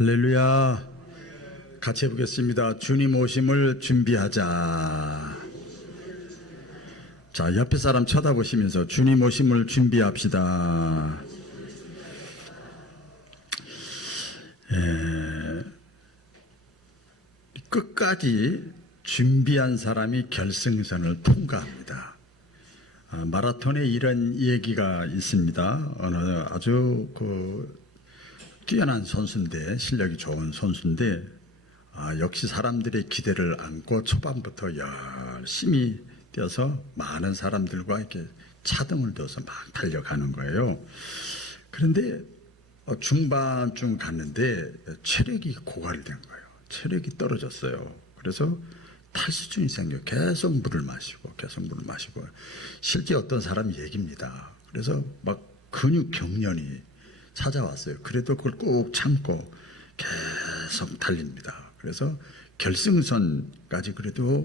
할렐루야. 같이 해보겠습니다. 주님 오심을 준비하자. 자, 옆에 사람 쳐다보시면서 주님 오심을 준비합시다. 끝까지 준비한 사람이 결승선을 통과합니다. 마라톤에 이런 얘기가 있습니다. 어느 아주 뛰어난 선수인데, 실력이 좋은 선수인데, 역시 사람들의 기대를 안고 초반부터 열심히 뛰어서 많은 사람들과 이렇게 차등을 둬서 막 달려가는 거예요. 그런데 중반쯤 갔는데 체력이 고갈된 거예요. 체력이 떨어졌어요. 그래서 탈수증이 생겨 계속 물을 마시고 실제 어떤 사람 얘기입니다. 그래서 막 근육 경련이 찾아왔어요. 그래도 그걸 꾹 참고 계속 달립니다. 그래서 결승선까지 그래도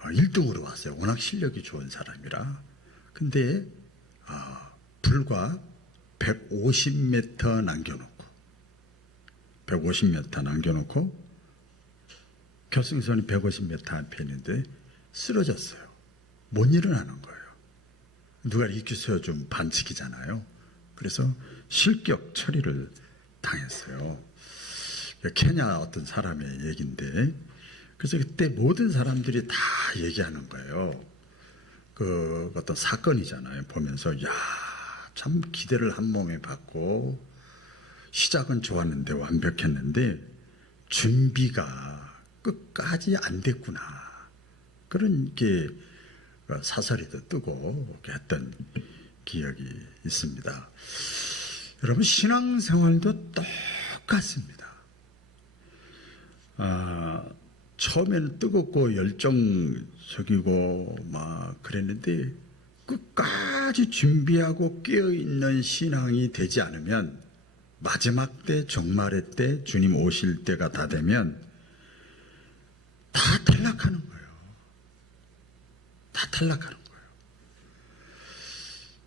1등으로 왔어요. 워낙 실력이 좋은 사람이라. 근데 불과 150m 남겨놓고 결승선이 150m 앞에 있는데 쓰러졌어요. 못 일어나는 거예요. 누가 이렇게 세워준 반칙이잖아요. 그래서 실격 처리를 당했어요. 케냐 어떤 사람의 얘기인데, 그래서 그때 모든 사람들이 다 얘기하는 거예요. 어떤 사건이잖아요. 보면서 참 기대를 한 몸에 받고 시작은 좋았는데 완벽했는데 준비가 끝까지 안 됐구나. 그런 게 사설이도 뜨고 했던 기억이 있습니다. 여러분, 신앙생활도 똑같습니다. 처음에는 뜨겁고 열정적이고 막 그랬는데 끝까지 준비하고 깨어있는 신앙이 되지 않으면 마지막 때, 종말의 때, 주님 오실 때가 다 되면 다 탈락하는 거예요. 다 탈락하는 거예요.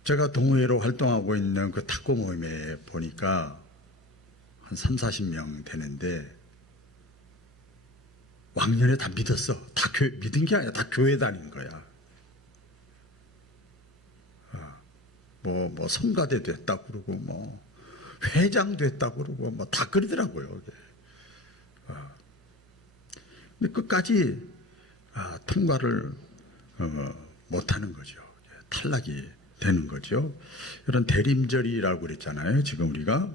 제가 동호회로 활동하고 있는 그 탁구 모임에 보니까 한 30-40명 되는데 왕년에 다 믿었어. 다 믿은 게 아니라 다 교회 다니는 거야. 뭐 성가대 됐다고 그러고 뭐 회장 됐다고 그러고 뭐 다 그러더라고요. 근데 끝까지 통과를 못하는 거죠. 탈락이 되는 거죠. 이런 대림절이라고 그랬잖아요. 지금 우리가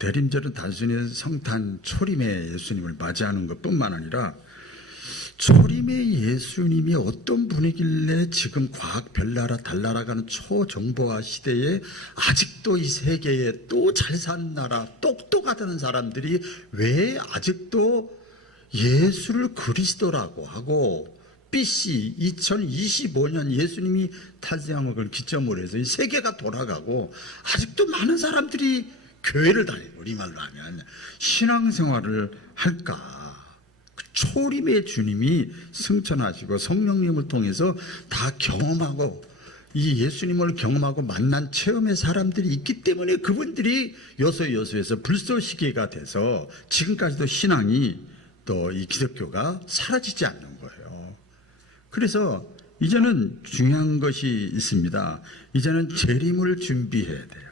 대림절은 단순히 성탄 초림의 예수님을 맞이하는 것뿐만 아니라 초림의 예수님이 어떤 분이길래 지금 과학 별나라 달나라가는 초정보화 시대에 아직도 이 세계에 또 잘 사는 나라 똑똑하다는 사람들이 왜 아직도 예수를 그리스도라고 하고 BC 2025년 예수님이 탄생한 걸 기점으로 해서 이 세계가 돌아가고 아직도 많은 사람들이 교회를 다니고, 우리말로 하면 신앙생활을 할까? 초림의 주님이 승천하시고 성령님을 통해서 다 경험하고 이 예수님을 경험하고 만난 체험의 사람들이 있기 때문에 그분들이 여소여소에서 불쏘시개가 돼서 지금까지도 신앙이 또 이 기독교가 사라지지 않는 거예요. 그래서 이제는 중요한 것이 있습니다. 이제는 재림을 준비해야 돼요.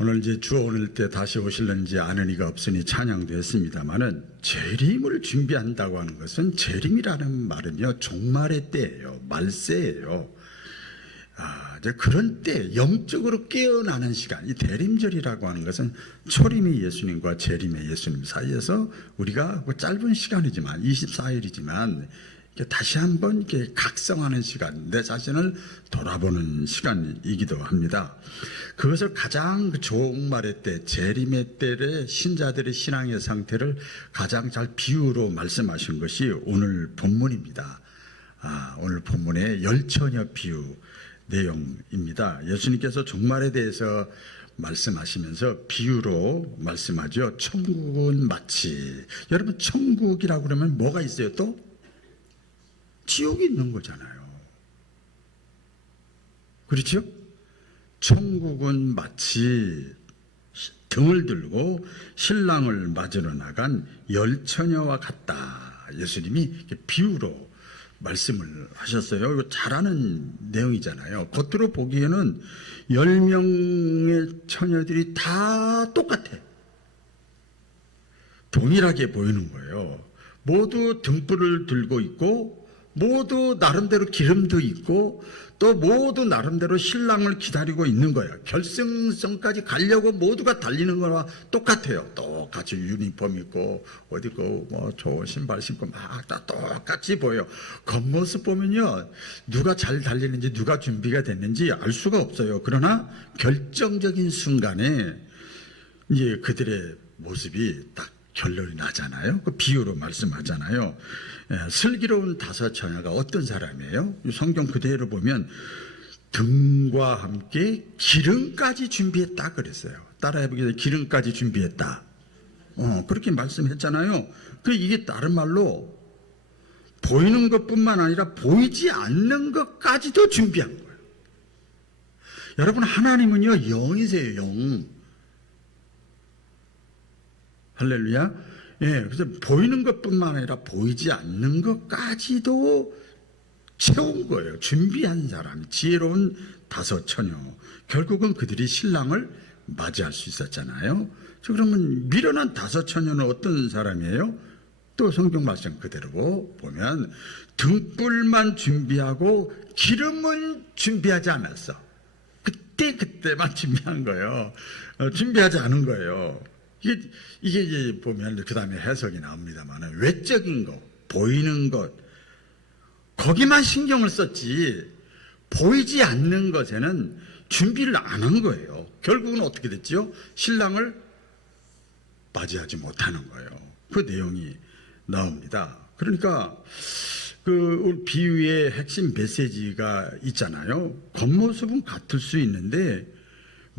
오늘 이제 주 오늘 때 다시 오실는지 아는 이가 없으니 찬양도 했습니다만은 재림을 준비한다고 하는 것은, 재림이라는 말은요 종말의 때예요. 말세예요. 이제 그런 때 영적으로 깨어나는 시간, 이 대림절이라고 하는 것은 초림의 예수님과 재림의 예수님 사이에서 우리가 짧은 시간이지만 24일이지만 다시 한번 이렇게 각성하는 시간, 내 자신을 돌아보는 시간이기도 합니다. 그것을 가장 종말의 때, 재림의 때의 신자들의 신앙의 상태를 가장 잘 비유로 말씀하신 것이 오늘 본문입니다. 오늘 본문의 열처녀 비유 내용입니다. 예수님께서 종말에 대해서 말씀하시면서 비유로 말씀하죠. 천국은 마치, 여러분 천국이라고 그러면 뭐가 있어요? 또 지옥이 있는 거잖아요. 그렇죠? 천국은 마치 등을 들고 신랑을 맞으러 나간 열처녀와 같다. 예수님이 이렇게 비유로 말씀을 하셨어요. 이거 잘 아는 내용이잖아요. 겉으로 보기에는 10명의 처녀들이 다 똑같아. 동일하게 보이는 거예요. 모두 등불을 들고 있고, 모두 나름대로 기름도 있고, 또 모두 나름대로 신랑을 기다리고 있는 거예요. 결승선까지 가려고 모두가 달리는 거와 똑같아요. 똑같이 유니폼 입고 어디 뭐 좋은 신발 신고 막 다 똑같이 보여요. 겉모습 보면요, 누가 잘 달리는지 누가 준비가 됐는지 알 수가 없어요. 그러나 결정적인 순간에 이제 그들의 모습이 딱 결론이 나잖아요. 그 비유로 말씀하잖아요. 슬기로운 5 처녀가 어떤 사람이에요? 성경 그대로 보면 등과 함께 기름까지 준비했다 그랬어요. 따라해보겠습니다. 기름까지 준비했다. 그렇게 말씀했잖아요. 이게 다른 말로 보이는 것뿐만 아니라 보이지 않는 것까지도 준비한 거예요. 여러분, 하나님은요, 영이세요, 영. 할렐루야. 그래서 보이는 것뿐만 아니라 보이지 않는 것까지도 채운 거예요. 준비한 사람, 지혜로운 5 처녀. 결국은 그들이 신랑을 맞이할 수 있었잖아요. 그러면 미련한 5 처녀는 어떤 사람이에요? 또 성경 말씀 그대로 보면 등불만 준비하고 기름은 준비하지 않았어. 그때만 준비한 거예요. 준비하지 않은 거예요. 이게 보면 그 다음에 해석이 나옵니다만, 외적인 것, 보이는 것, 거기만 신경을 썼지 보이지 않는 것에는 준비를 안 한 거예요. 결국은 어떻게 됐죠? 신랑을 맞이하지 못하는 거예요. 그 내용이 나옵니다. 그러니까 그 비유의 핵심 메시지가 있잖아요. 겉모습은 같을 수 있는데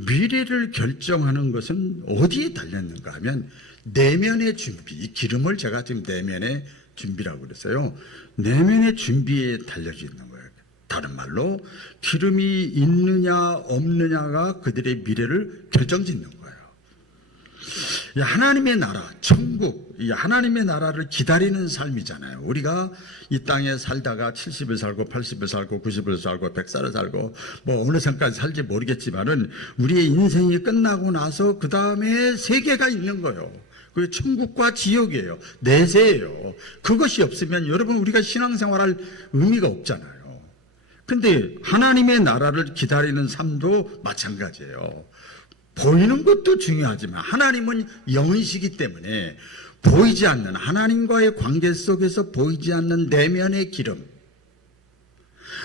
미래를 결정하는 것은 어디에 달렸는가 하면 내면의 준비, 이 기름을 제가 지금 내면의 준비라고 그랬어요. 내면의 준비에 달려져 있는 거예요. 다른 말로 기름이 있느냐 없느냐가 그들의 미래를 결정짓는 거예요. 하나님의 나라, 천국, 하나님의 나라를 기다리는 삶이잖아요. 우리가 이 땅에 살다가 70을 살고 80을 살고 90을 살고 100살을 살고 뭐 어느 생까지 살지 모르겠지만은 우리의 인생이 끝나고 나서 그 다음에 세계가 있는 거예요. 그게 천국과 지옥이에요. 내세예요. 그것이 없으면 여러분 우리가 신앙생활할 의미가 없잖아요. 근데 하나님의 나라를 기다리는 삶도 마찬가지예요. 보이는 것도 중요하지만 하나님은 영이시기 때문에 보이지 않는 하나님과의 관계 속에서 보이지 않는 내면의 기름,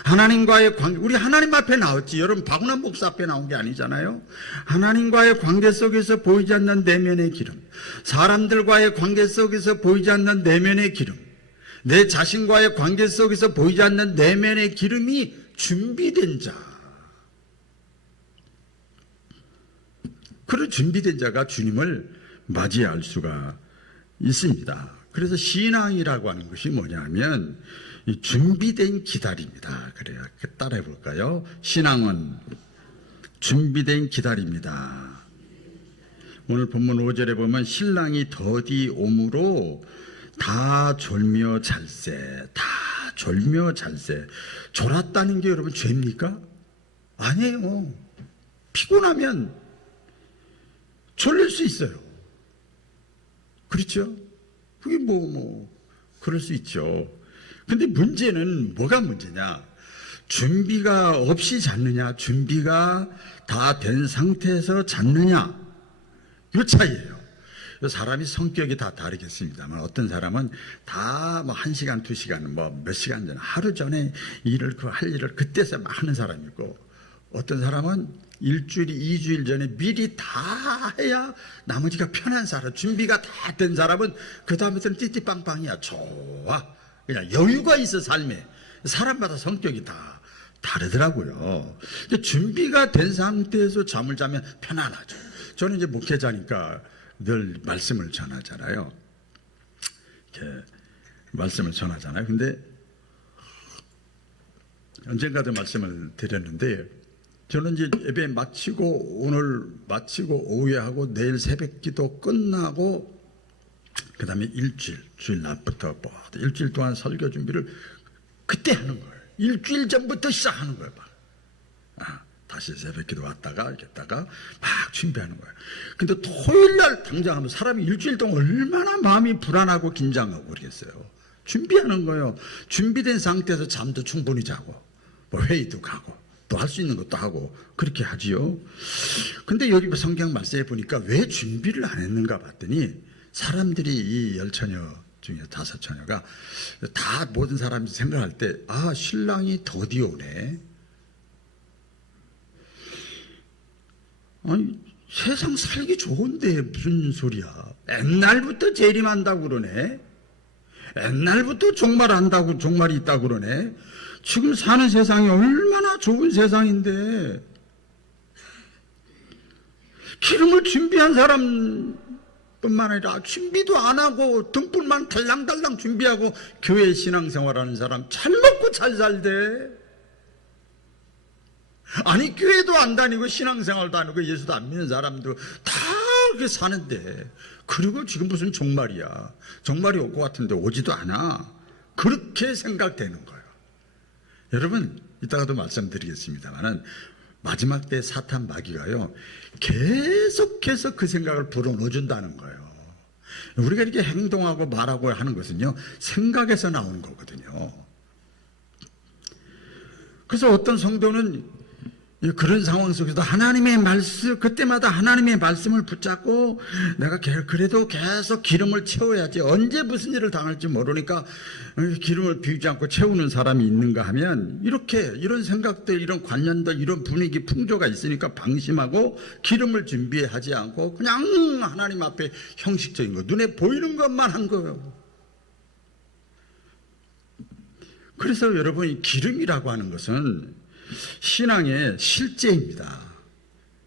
하나님과의 관계, 우리 하나님 앞에 나왔지. 여러분 박운환 목사 앞에 나온 게 아니잖아요. 하나님과의 관계 속에서 보이지 않는 내면의 기름, 사람들과의 관계 속에서 보이지 않는 내면의 기름, 내 자신과의 관계 속에서 보이지 않는 내면의 기름이 준비된 자, 그런 준비된 자가 주님을 맞이할 수가 있습니다. 그래서 신앙이라고 하는 것이 뭐냐면 준비된 기다림이다. 그래요. 따라해 볼까요? 신앙은 준비된 기다림이다. 오늘 본문 5절에 보면 신랑이 더디 오므로 다 졸며 잘세, 다 졸며 잘세. 졸았다는 게 여러분 죄입니까? 아니에요. 피곤하면 졸릴 수 있어요. 그렇죠? 그게 그럴 수 있죠. 근데 문제는 뭐가 문제냐? 준비가 없이 잤느냐, 준비가 다 된 상태에서 잤느냐, 이 차이예요. 사람이 성격이 다 다르겠습니다만 어떤 사람은 다 1시간, 2시간, 몇 시간 전, 하루 전에 할 일을 그때서 막 하는 사람이 있고, 어떤 사람은 일주일, 2주일 전에 미리 다 해야 나머지가 편한 사람, 준비가 다 된 사람은 그 다음부터는 띠띠빵빵이야. 좋아. 그냥 여유가 있어, 삶에. 사람마다 성격이 다 다르더라고요. 준비가 된 상태에서 잠을 자면 편안하죠. 저는 이제 목회자니까 늘 말씀을 전하잖아요. 이렇게 말씀을 전하잖아요. 근데 언젠가도 말씀을 드렸는데 저는 이제 예배 마치고 오늘 마치고 오후에 하고 내일 새벽기도 끝나고 그다음에 주일 낮부터 뭐 일주일 동안 설교 준비를 그때 하는 거예요. 일주일 전부터 시작하는 거예요. 다시 새벽기도 왔다가 이랬다가 막 준비하는 거예요. 근데 토요일 날 당장 하면 사람이 일주일 동안 얼마나 마음이 불안하고 긴장하고 그러겠어요. 준비하는 거예요. 준비된 상태에서 잠도 충분히 자고 뭐 회의도 가고 또 할 수 있는 것도 하고 그렇게 하지요. 근데 여기 성경 말씀에 보니까 왜 준비를 안 했는가 봤더니 사람들이 이 10처녀 중에 5처녀가 다 모든 사람이 생각할 때 신랑이 더디 오네. 아니 세상 살기 좋은데 무슨 소리야. 옛날부터 재림한다고 그러네. 옛날부터 종말한다고 종말이 있다고 그러네. 지금 사는 세상이 얼마나 좋은 세상인데 기름을 준비한 사람뿐만 아니라 준비도 안 하고 등불만 달랑달랑 준비하고 교회 신앙생활하는 사람 잘 먹고 잘 살대. 아니 교회도 안 다니고 신앙생활도 안 하고 예수도 안 믿는 사람도 다 그렇게 사는데 그리고 지금 무슨 종말이야. 종말이 올 것 같은데 오지도 않아. 그렇게 생각되는 거예요. 여러분 이따가도 말씀드리겠습니다만은 마지막 때 사탄 마귀가요 계속해서 그 생각을 불어넣어준다는 거예요. 우리가 이렇게 행동하고 말하고 하는 것은요 생각에서 나오는 거거든요. 그래서 어떤 성도는 그런 상황 속에서 하나님의 말씀, 그때마다 하나님의 말씀을 붙잡고 내가 그래도 계속 기름을 채워야지 언제 무슨 일을 당할지 모르니까 기름을 비우지 않고 채우는 사람이 있는가 하면 이런 생각들, 이런 관념들, 이런 분위기, 풍조가 있으니까 방심하고 기름을 준비하지 않고 그냥 하나님 앞에 형식적인 거, 눈에 보이는 것만 한 거예요. 그래서 여러분 이 기름이라고 하는 것은 신앙의 실제입니다.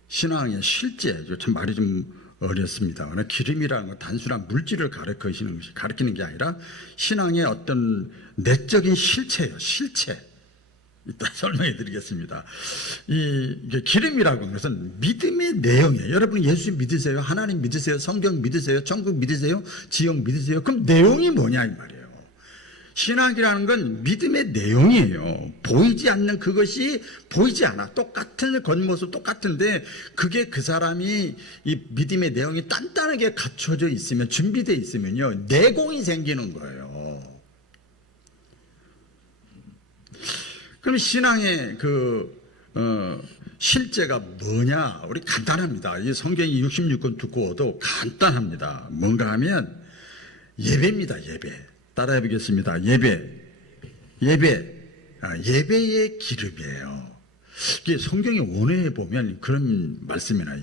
신앙의 실제. 참 말이 좀 어렵습니다만 기름이라는 건 단순한 물질을 가리키는 게 아니라 신앙의 어떤 내적인 실체예요. 실체. 이따 설명해 드리겠습니다. 이게 기름이라고 하는 것은 믿음의 내용이에요. 여러분 예수 믿으세요? 하나님 믿으세요? 성경 믿으세요? 천국 믿으세요? 지옥 믿으세요? 그럼 내용이 뭐냐 이 말이에요. 신학이라는 건 믿음의 내용이에요. 보이지 않는 그것이 보이지 않아. 똑같은 겉모습 똑같은데 그게 그 사람이 이 믿음의 내용이 단단하게 갖춰져 있으면 준비되어 있으면요 내공이 생기는 거예요. 그럼 신앙의 실제가 뭐냐? 우리 간단합니다. 이 성경이 66권 두꺼워도 간단합니다. 뭔가 하면 예배입니다. 예배. 따라해 보겠습니다. 예배의 기름이에요. 이게 성경의 원어에 보면 그런 말씀이나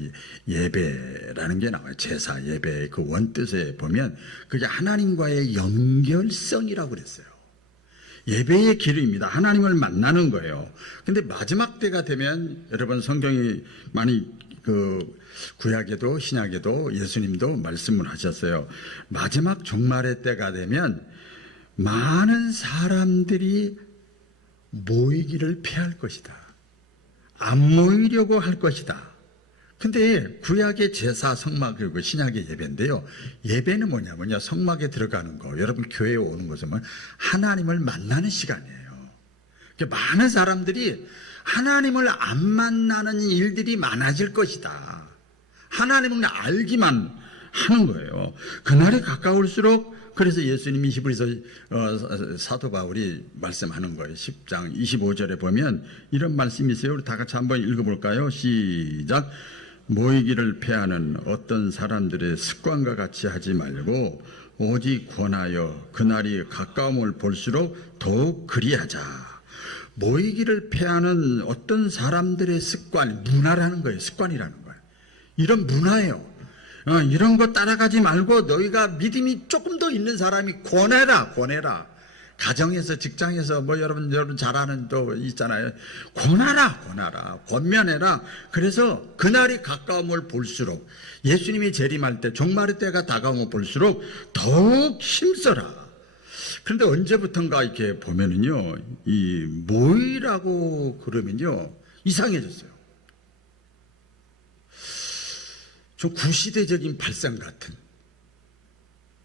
예배라는 게 나와요. 제사, 예배 그 원뜻에 보면 그게 하나님과의 연결성이라고 그랬어요. 예배의 기름입니다. 하나님을 만나는 거예요. 근데 마지막 때가 되면 여러분 성경이 많이 구약에도 신약에도 예수님도 말씀을 하셨어요. 마지막 종말의 때가 되면 많은 사람들이 모이기를 피할 것이다. 안 모이려고 할 것이다. 근데 구약의 제사, 성막 그리고 신약의 예배인데요. 예배는 뭐냐면요. 성막에 들어가는 거. 여러분 교회에 오는 것은 하나님을 만나는 시간이에요. 많은 사람들이 하나님을 안 만나는 일들이 많아질 것이다. 하나님을 알기만 하는 거예요. 그날이 가까울수록 그래서 예수님이 히브리서 사도 바울이 말씀하는 거예요. 10장 25절에 보면 이런 말씀이 있어요. 우리 다 같이 한번 읽어볼까요? 시작. 모이기를 패하는 어떤 사람들의 습관과 같이 하지 말고 오직 권하여 그날이 가까움을 볼수록 더욱 그리하자. 모이기를 패하는 어떤 사람들의 습관, 문화라는 거예요. 습관이라는 거예요. 이런 문화예요. 이런 거 따라가지 말고 너희가 믿음이 조금 더 있는 사람이 권해라. 가정에서 직장에서 여러분 잘 아는 또 있잖아요. 권하라. 권면해라. 그래서 그날이 가까움을 볼수록 예수님이 재림할 때 종말의 때가 다가오면 볼수록 더욱 힘써라. 그런데 언제부턴가 이렇게 보면은요, 이 모이라고 그러면요 이상해졌어요. 좀 구시대적인 발상 같은.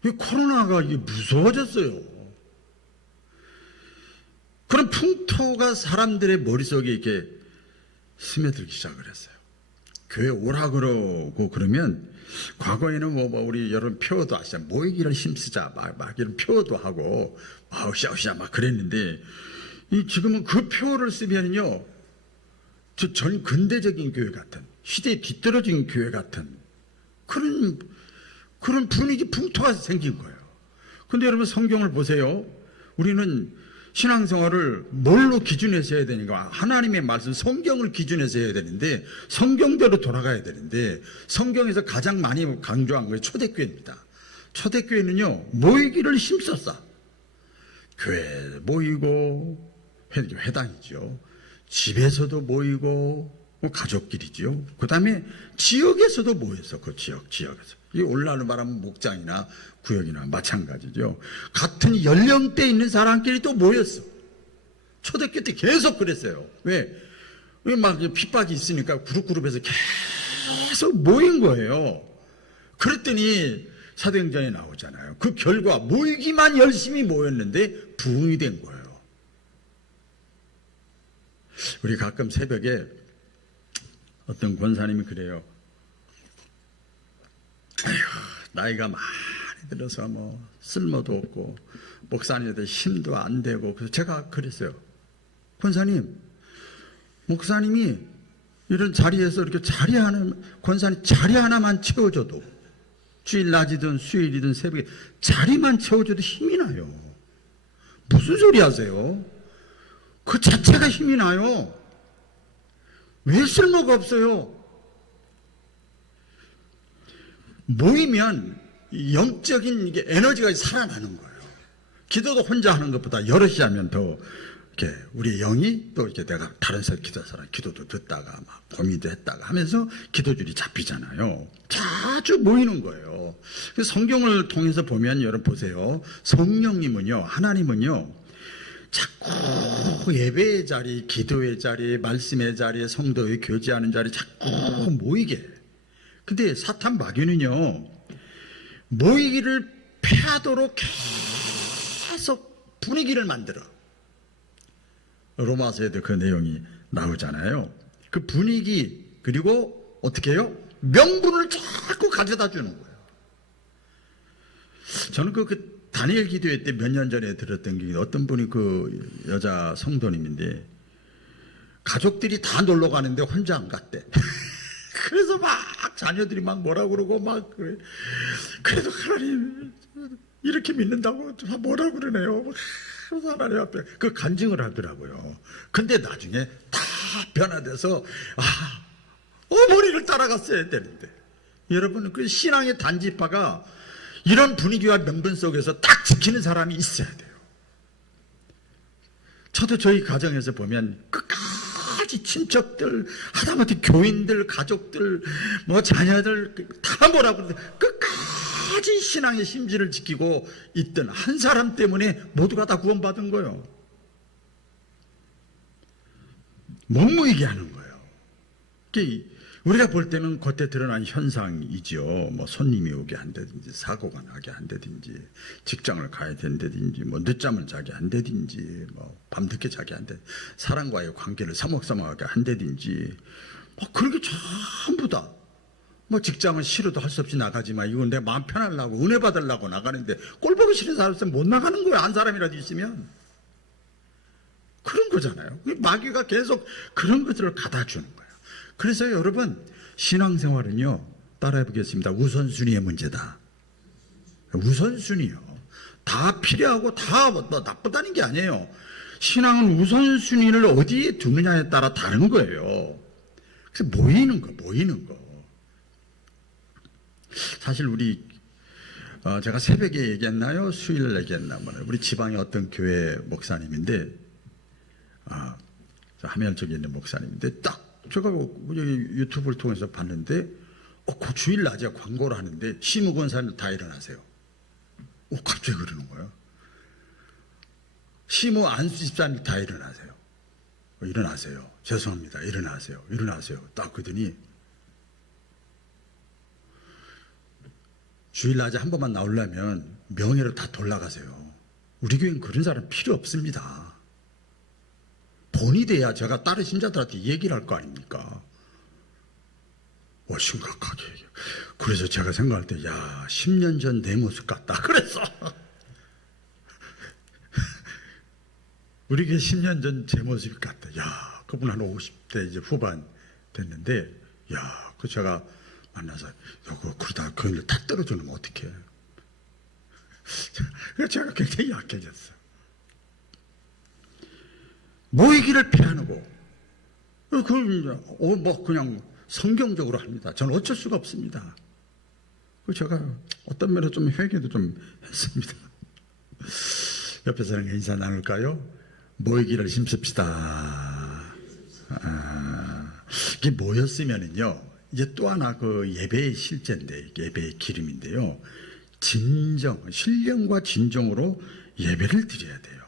이 코로나가 이게 무서워졌어요. 그런 풍토가 사람들의 머릿속에 이렇게 스며들기 시작을 했어요. 교회 오라 그러고 그러면 과거에는 우리 여러분 표어도 아시잖아요. 모이기를 힘쓰자 막 이런 표어도 하고 으쌰으쌰 막 그랬는데 지금은 그 표어를 쓰면요 전 근대적인 교회 같은 시대에 뒤떨어진 교회 같은 그런 분위기 풍토가 생긴 거예요. 근데 여러분 성경을 보세요. 우리는 신앙생활을 뭘로 기준해서 해야 되는가? 하나님의 말씀, 성경을 기준해서 해야 되는데 성경대로 돌아가야 되는데 성경에서 가장 많이 강조한 것이 초대교회입니다. 초대교회는요 모이기를 힘썼어. 교회 모이고 회당이죠. 집에서도 모이고 가족끼리죠. 그 다음에 지역에서도 모여서 그 지역에서 이 오늘날 말하면 목장이나 구역이나 마찬가지죠. 같은 연령대 있는 사람끼리 또 모였어. 초대교 때 계속 그랬어요. 왜? 막 핍박이 있으니까 그룹에서 계속 모인 거예요. 그랬더니 사도행전에 나오잖아요. 그 결과 모이기만 열심히 모였는데 부흥이 된 거예요. 우리 가끔 새벽에 어떤 권사님이 그래요. 아휴, 나이가 많이 들어서 쓸모도 없고 목사님한테 힘도 안 되고 그래서 제가 그랬어요. 권사님, 목사님이 이런 자리에서 이렇게 권사님 자리 하나만 채워줘도 주일 낮이든 수요일이든 새벽에 자리만 채워줘도 힘이 나요. 무슨 소리 하세요? 그 자체가 힘이 나요. 왜 쓸모가 없어요? 모이면 영적인 이게 에너지가 살아나는 거예요. 기도도 혼자 하는 것보다 여럿이 하면 더 이렇게 우리 영이 또 이렇게 내가 다른 사람 기도도 듣다가 막 고민도 했다가 하면서 기도줄이 잡히잖아요. 자주 모이는 거예요. 성경을 통해서 보면 여러분 보세요. 성령님은요, 하나님은요, 자꾸 예배의 자리, 기도의 자리, 말씀의 자리, 성도의 교제하는 자리 자꾸 모이게. 근데 사탄 마귀는요 모이기를 패하도록 계속 분위기를 만들어. 로마서에도 그 내용이 나오잖아요. 그 분위기 그리고 어떻게 해요? 명분을 자꾸 가져다 주는 거예요. 저는 그 다니엘 기도회 때 몇 년 전에 들었던 게 어떤 분이 그 여자 성도님인데 가족들이 다 놀러 가는데 혼자 안 갔대. 그래서 막 자녀들이 막 뭐라 그러고 막 그래. 그래도 하나님 이렇게 믿는다고 뭐라 그러네요. 하나님 앞에 그 간증을 하더라고요. 근데 나중에 다 변화돼서 어머니를 따라갔어야 되는데 여러분 그 신앙의 단지파가 이런 분위기와 명분 속에서 딱 지키는 사람이 있어야 돼요. 저도 저희 가정에서 보면 끝까지 친척들, 하다못해 교인들, 가족들, 자녀들 다 뭐라 그러는데 끝까지 신앙의 심지를 지키고 있던 한 사람 때문에 모두가 다 구원받은 거예요. 못 모이게 하는 거예요. 우리가 볼 때는 겉에 드러난 현상이죠. 손님이 오게 한다든지, 사고가 나게 한다든지, 직장을 가야 된다든지, 늦잠을 자게 한다든지, 밤늦게 자게 한다든지, 사람과의 관계를 서먹서먹하게 한다든지, 그런 게 전부 다. 직장은 싫어도 할 수 없이 나가지만, 이건 내 마음 편하려고, 은혜 받으려고 나가는데, 꼴 보기 싫은 사람 있으면 못 나가는 거예요. 한 사람이라도 있으면. 그런 거잖아요. 마귀가 계속 그런 것들을 갖다 주는 거예요. 그래서 여러분 신앙생활은요 따라해 보겠습니다. 우선순위의 문제다. 우선순위요. 다 필요하고 다 나쁘다는 게 아니에요. 신앙은 우선순위를 어디에 두느냐에 따라 다른 거예요. 그래서 모이는 거. 사실 우리 제가 새벽에 얘기했나요? 수요일 얘기했나? 우리 지방의 어떤 교회 목사님인데 하면 쪽에 있는 목사님인데 딱 제가 유튜브를 통해서 봤는데 그 주일 낮에 광고를 하는데 시무 권사님들 다 일어나세요. 갑자기 그러는 거예요. 시무 안수 집사님 다 일어나세요. 일어나세요. 죄송합니다. 일어나세요. 딱 그러더니 주일낮에 한 번만 나오려면 명예로 다 돌아가세요. 우리 교회는 그런 사람 필요 없습니다. 본이 돼야 제가 다른 신자들한테 얘기를 할 거 아닙니까? 심각하게. 그래서 제가 생각할 때, 10년 전 내 모습 같다. 그래서 우리 교회 10년 전 제 모습이 같다. 그분 한 50대 이제 후반 됐는데, 그 제가 만나서, 그러다 그 일을 다 떨어지면 어떡해. 그래서 제가 굉장히 약해졌어. 모이기를 피하고, 그걸 그냥 성경적으로 합니다. 저는 어쩔 수가 없습니다. 제가 어떤 면에서 좀 회개도 좀 했습니다. 옆에 사람과 인사 나눌까요? 모이기를 힘씁시다. 이게 모였으면은요, 이제 또 하나 그 예배의 실제인데, 예배의 기름인데요. 신령과 진정으로 예배를 드려야 돼요.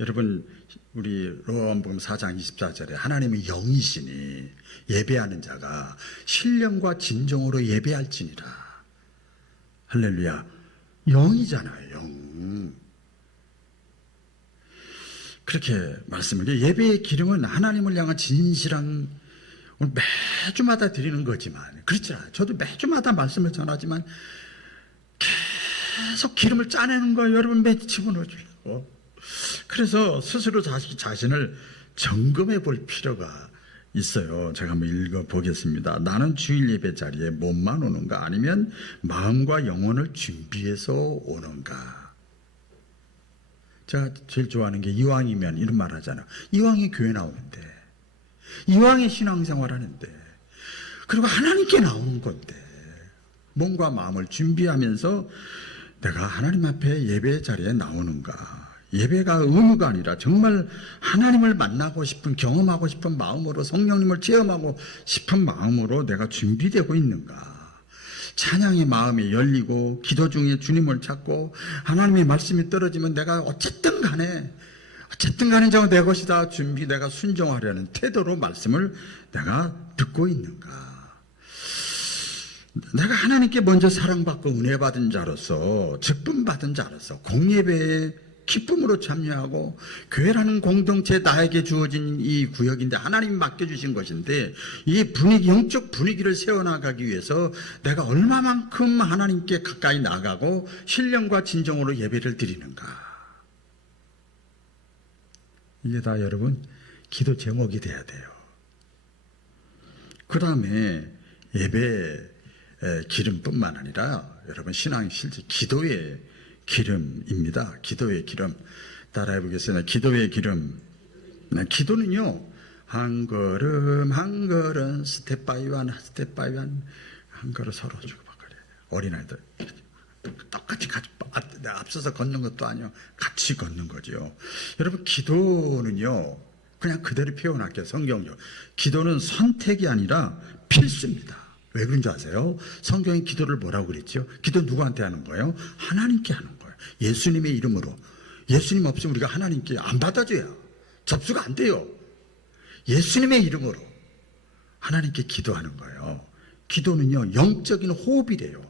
여러분, 우리 로마복음 4장 24절에 하나님의 영이시니 예배하는 자가 신령과 진정으로 예배할지니라. 할렐루야. 영이잖아요, 영. 그렇게 말씀을 해요. 예배의 기름은 하나님을 향한 진실한, 매주마다 드리는 거지만, 그렇지 않아요. 저도 매주마다 말씀을 전하지만 계속 기름을 짜내는 거예요. 여러분 매주 집어넣어주려고. 그래서 스스로 자신을 점검해 볼 필요가 있어요. 제가 한번 읽어보겠습니다. 나는 주일 예배 자리에 몸만 오는가, 아니면 마음과 영혼을 준비해서 오는가. 제가 제일 좋아하는 게, 이왕이면 이런 말 하잖아요. 이왕이 교회 나오는데, 이왕이 신앙생활 하는데, 그리고 하나님께 나오는 건데, 몸과 마음을 준비하면서 내가 하나님 앞에 예배 자리에 나오는가. 예배가 의무가 아니라 정말 하나님을 만나고 싶은, 경험하고 싶은 마음으로, 성령님을 체험하고 싶은 마음으로 내가 준비되고 있는가. 찬양의 마음이 열리고 기도 중에 주님을 찾고 하나님의 말씀이 떨어지면 내가 어쨌든 간에 저건 내 것이다 내가 순종하려는 태도로 말씀을 내가 듣고 있는가. 내가 하나님께 먼저 사랑받고 은혜받은 자로서, 직분받은 자로서 공예배에 기쁨으로 참여하고, 교회라는 공동체, 나에게 주어진 이 구역인데, 하나님이 맡겨주신 것인데, 이 분위기, 영적 분위기를 세워나가기 위해서 내가 얼마만큼 하나님께 가까이 나가고 신령과 진정으로 예배를 드리는가. 이게 다 여러분 기도 제목이 돼야 돼요. 그 다음에 예배 기름뿐만 아니라 여러분 신앙 실제 기도의 기름입니다. 기도의 기름. 따라해 보겠습니다. 기도의 기름. 기도는요, 한 걸음 한 걸음, 스텝 바이 원, 스텝 바이 원, 한 걸음 서로 주고받고. 어린아이들 똑같이 앞서서 걷는 것도 아니요, 같이 걷는 거죠. 여러분, 기도는요, 그냥 그대로 표현할게요. 성경요. 기도는 선택이 아니라 필수입니다. 왜 그런 줄 아세요? 성경이 기도를 뭐라고 그랬죠? 기도 누구한테 하는 거예요? 하나님께 하는 거예요. 예수님의 이름으로. 예수님 없으면 우리가 하나님께 안 받아줘요. 접수가 안 돼요. 예수님의 이름으로 하나님께 기도하는 거예요. 기도는요, 영적인 호흡이래요.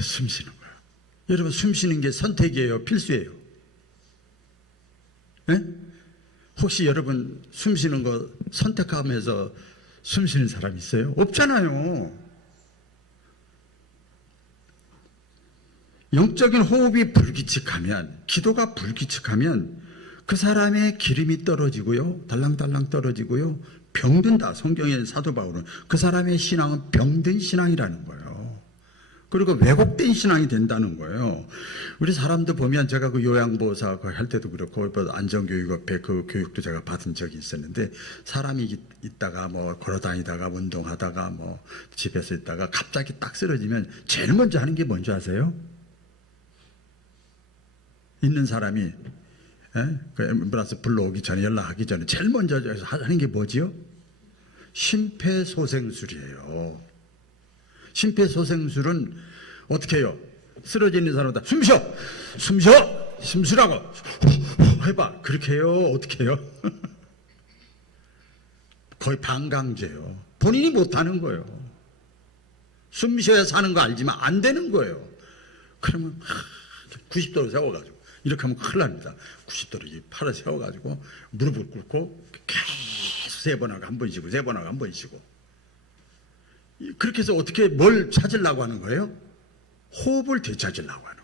숨 쉬는 거예요. 여러분, 숨 쉬는 게 선택이에요? 필수예요? 네? 혹시 여러분 숨 쉬는 거 선택하면서 숨 쉬는 사람 있어요? 없잖아요. 영적인 호흡이 불규칙하면, 기도가 불규칙하면 그 사람의 기름이 떨어지고요, 달랑달랑 떨어지고요, 병든다. 성경의 사도 바울은 그 사람의 신앙은 병든 신앙이라는 거예요. 그리고 왜곡된 신앙이 된다는 거예요. 우리 사람도 보면, 제가 그 요양보호사 할 때도 그렇고, 안전교육업회 그 교육도 제가 받은 적이 있었는데, 사람이 있다가 뭐 걸어다니다가 운동하다가 뭐 집에서 있다가 갑자기 딱 쓰러지면 제일 먼저 하는 게 뭔지 아세요? 있는 사람이 그 앰뷸런스 불러오기 전에, 연락하기 전에 제일 먼저 하는 게 뭐지요? 심폐소생술이에요. 심폐소생술은 어떻게 해요? 쓰러지는 사람보다 숨 쉬어! 숨 쉬어! 숨 쉬라고! 해봐. 그렇게 해요? 어떻게 해요? 거의 반강제요. 본인이 못하는 거예요. 숨 쉬어야 사는 거 알지만 안 되는 거예요. 그러면 90도로 세워가지고 이렇게 하면 큰일 납니다. 90도로 팔을 세워가지고 무릎을 꿇고 계속 3번 하고 한 번 쉬고 3번 하고 한 번 쉬고, 그렇게 해서 어떻게 뭘 찾으려고 하는 거예요? 호흡을 되찾으려고 하는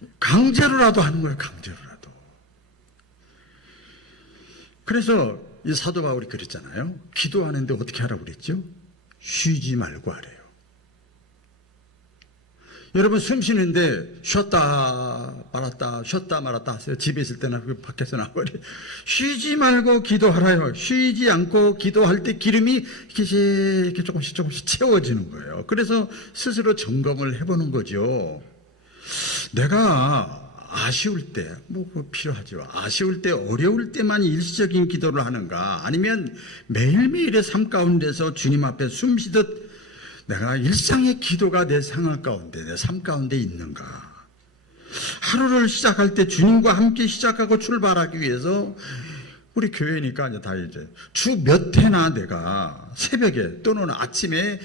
거예요. 강제로라도 하는 거예요. 강제로라도. 그래서 이 사도 바울이 그랬잖아요. 기도하는데 어떻게 하라고 그랬죠? 쉬지 말고 하래요. 여러분 숨 쉬는데 쉬었다 말았다 쉬었다 말았다 하세요? 집에 있을 때나 밖에서 나와버려. 쉬지 말고 기도하라요. 쉬지 않고 기도할 때 기름이 이렇게 조금씩 채워지는 거예요. 그래서 스스로 점검을 해보는 거죠. 내가 아쉬울 때, 그거 필요하죠. 아쉬울 때, 어려울 때만 일시적인 기도를 하는가? 아니면 매일매일의 삶 가운데서 주님 앞에 숨 쉬듯 내가 일상의 기도가 내 생활 가운데, 내 삶 가운데 있는가? 하루를 시작할 때 주님과 함께 시작하고 출발하기 위해서 우리 교회니까 이제 주 몇 회나 내가 새벽에 또는 아침에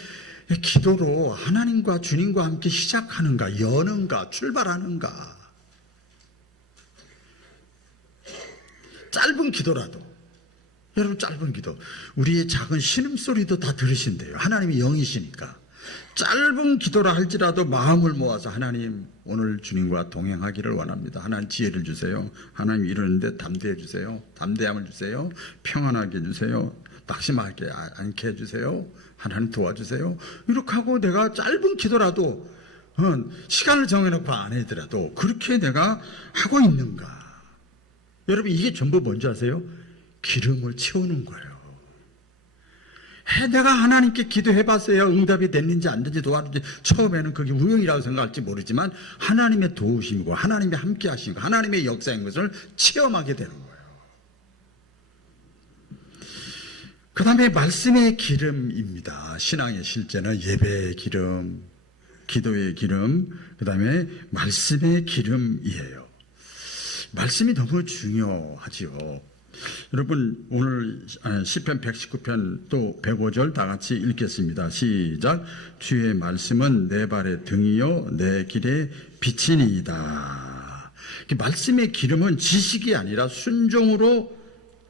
기도로 하나님과 주님과 함께 시작하는가, 여는가, 출발하는가? 짧은 기도라도, 여러분 짧은 기도, 우리의 작은 신음소리도 다 들으신대요. 하나님이 영이시니까. 짧은 기도라 할지라도 마음을 모아서 하나님 오늘 주님과 동행하기를 원합니다. 하나님 지혜를 주세요. 하나님 이러는데 담대해 주세요. 담대함을 주세요. 평안하게 해주세요. 낙심하게 않게 해주세요. 하나님 도와주세요. 이렇게 하고 내가 짧은 기도라도 시간을 정해놓고 안 하더라도 그렇게 내가 하고 있는가? 여러분 이게 전부 뭔지 아세요? 기름을 채우는 거예요. 내가 하나님께 기도해봤어요. 응답이 됐는지 안 됐는지 도와주는지 처음에는 그게 우연이라고 생각할지 모르지만 하나님의 도우심이고 하나님의 함께 하신 거, 하나님의 역사인 것을 체험하게 되는 거예요. 그 다음에 말씀의 기름입니다. 신앙의 실제는 예배의 기름, 기도의 기름, 그 다음에 말씀의 기름이에요. 말씀이 너무 중요하지요. 여러분 오늘 시편 119편 또 105절 다 같이 읽겠습니다. 시작. 주의 말씀은 내 발의 등이요 내 길의 빛이니이다. 말씀의 기름은 지식이 아니라 순종으로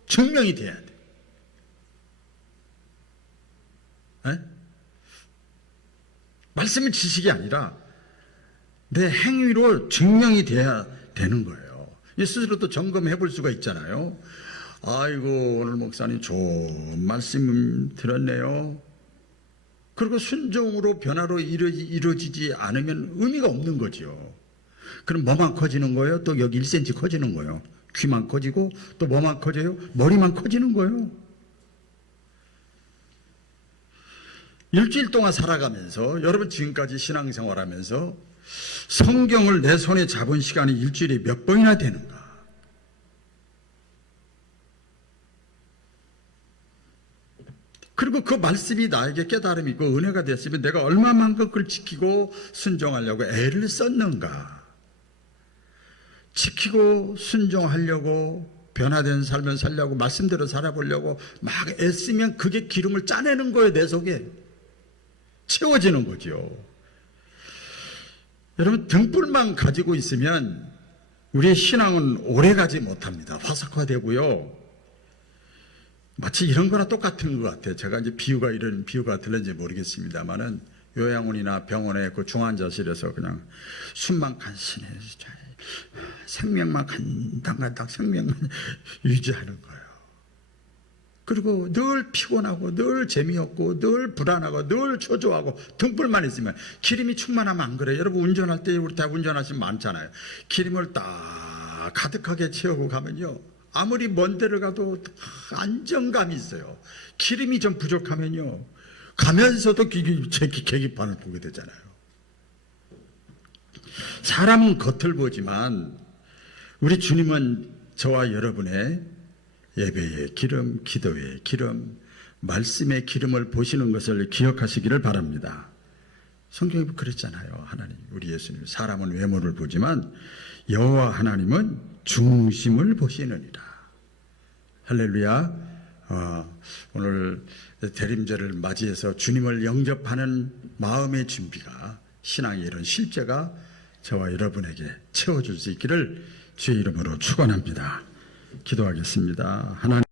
증명이 돼야 돼. 말씀은 지식이 아니라 내 행위로 증명이 돼야 되는 거예요. 스스로도 점검해 볼 수가 있잖아요. 아이고 오늘 목사님 좋은 말씀 들었네요. 그리고 순종으로 변화로 이루어지지 않으면 의미가 없는 거죠. 그럼 뭐만 커지는 거예요? 또 여기 1cm 커지는 거예요. 귀만 커지고 또 뭐만 커져요? 머리만 커지는 거예요. 일주일 동안 살아가면서 여러분 지금까지 신앙생활하면서 성경을 내 손에 잡은 시간이 일주일에 몇 번이나 되는가? 그리고 그 말씀이 나에게 깨달음이고 은혜가 됐으면 내가 얼마만큼 그걸 지키고 순종하려고 애를 썼는가? 지키고 순종하려고 변화된 삶을 살려고 말씀대로 살아보려고 막 애쓰면 그게 기름을 짜내는 거예요. 내 속에 채워지는 거죠. 여러분 등불만 가지고 있으면 우리의 신앙은 오래가지 못합니다. 화석화되고요. 마치 이런 거나 똑같은 것 같아요. 제가 이제 이런 비유가 들렸는지 모르겠습니다만은 요양원이나 병원의 그 중환자실에서 그냥 숨만 간신히 생명만 간당간당 생명만 유지하는 거예요. 그리고 늘 피곤하고 늘 재미없고 늘 불안하고 늘 초조하고 등불만 있으면 기름이 충만하면 안 그래요? 여러분 운전할 때 우리 다 운전하시면 많잖아요. 기름을 딱 가득하게 채우고 가면요. 아무리 먼 데를 가도 안정감이 있어요. 기름이 좀 부족하면요. 가면서도 계기판을 보게 되잖아요. 사람은 겉을 보지만 우리 주님은 저와 여러분의 예배의 기름, 기도의 기름, 말씀의 기름을 보시는 것을 기억하시기를 바랍니다. 성경이 그랬잖아요. 하나님, 우리 예수님, 사람은 외모를 보지만 여호와 하나님은 중심을 보시느니라. 할렐루야. 오늘 대림절을 맞이해서 주님을 영접하는 마음의 준비가, 신앙의 이런 실제가 저와 여러분에게 채워줄 수 있기를 주의 이름으로 축원합니다. 기도하겠습니다. 하나님.